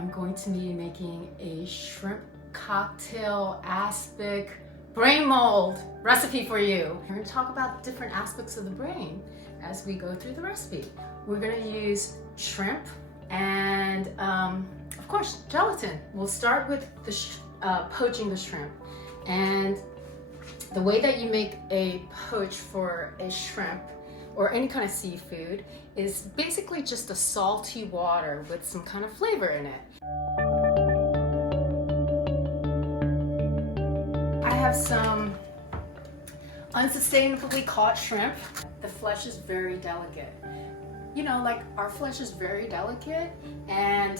I'm going to be making a shrimp cocktail aspic brain mold recipe for you. We're going to talk about different aspects of the brain as we go through the recipe. We're going to use shrimp and of course gelatin. We'll start with the poaching the shrimp, and the way that you make a poach for a shrimp or any kind of seafood is basically just a salty water with some kind of flavor in it. I have some unsustainably caught shrimp. The flesh is very delicate. You know, like our flesh is very delicate, and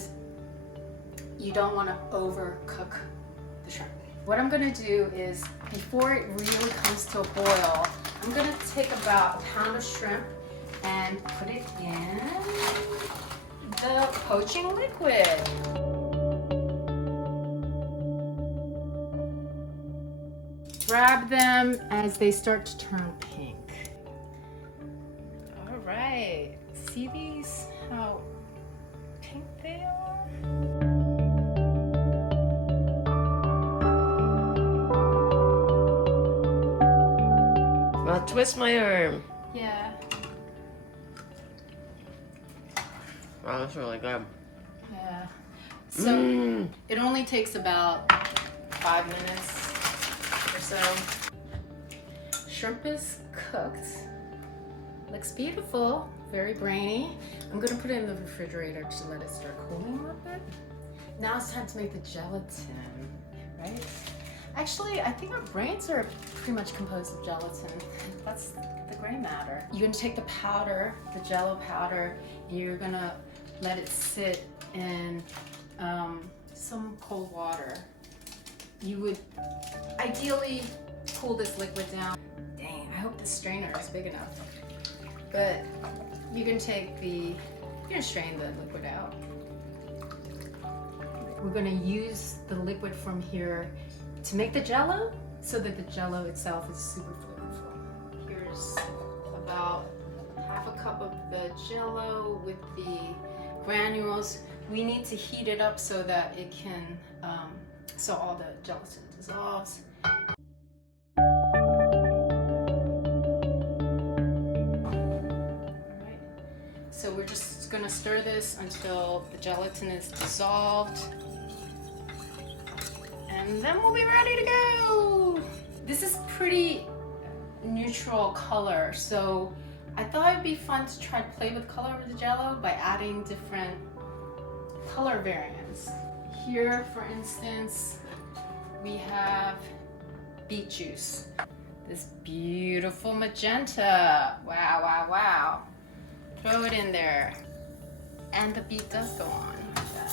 you don't want to overcook the shrimp. What I'm gonna do is, before it really comes to a boil, I'm gonna take about a pound of shrimp and put it in the poaching liquid. Grab them as they start to turn pink. All right, see these, how pink they are? I'll twist my arm. Yeah. Wow, that's really good. Yeah. So it only takes about 5 minutes or so. Shrimp is cooked. Looks beautiful, very brainy. I'm gonna put it in the refrigerator to let it start cooling a little bit. Now it's time to make the gelatin, right? Actually, I think our brains are pretty much composed of gelatin. That's the gray matter. You're gonna take the powder, the jello powder, and you're gonna let it sit in some cold water. You would ideally cool this liquid down. Dang, I hope this strainer is big enough. But you can you're gonna strain the liquid out. We're gonna use the liquid from here to make the jello, so that the jello itself is super flavorful. Here's about half a cup of the jello with the granules. We need to heat it up so that it can, so all the gelatin dissolves. Alright, so we're just gonna stir this until the gelatin is dissolved. And then we'll be ready to go. This is pretty neutral color, so I thought it'd be fun to try to play with color with the jello by adding different color variants. Here, for instance, we have beet juice. This beautiful magenta. Wow, wow, wow. Throw it in there. And the beet does go on like that.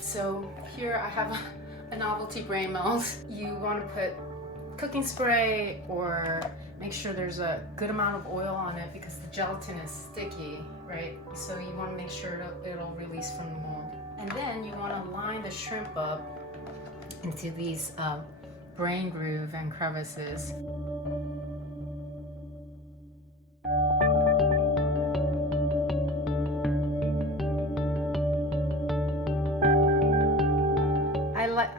So here I have a novelty brain mold. You want to put cooking spray or make sure there's a good amount of oil on it because the gelatin is sticky, right? So you want to make sure it'll release from the mold. And then you want to line the shrimp up into these brain groove and crevices.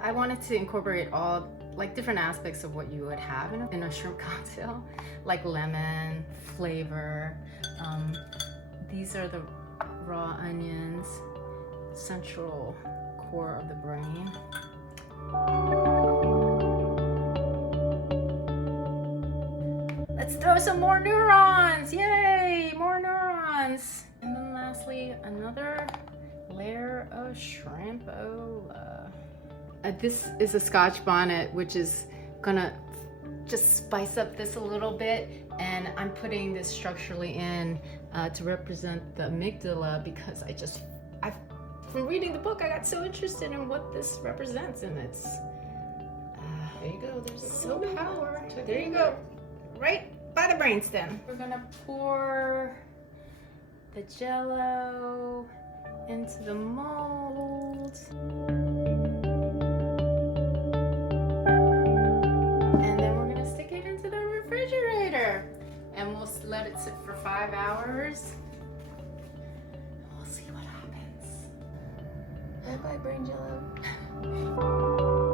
I wanted to incorporate all different aspects of what you would have in a shrimp cocktail, like lemon, flavor. These are the raw onions, central core of the brain. Let's throw some more neurons! Yay! More neurons! And then lastly, another layer of shrimpola. This is a Scotch bonnet, which is gonna just spice up this a little bit, and I'm putting this structurally in to represent the amygdala because from reading the book, I got so interested in what this represents, and it's There you go. There's a so power. Check There it you out. go, right by the brainstem. We're gonna pour the jello into the mold. And then we're gonna stick it into the refrigerator. And we'll let it sit for 5 hours. And we'll see what happens. Bye bye, brain jello.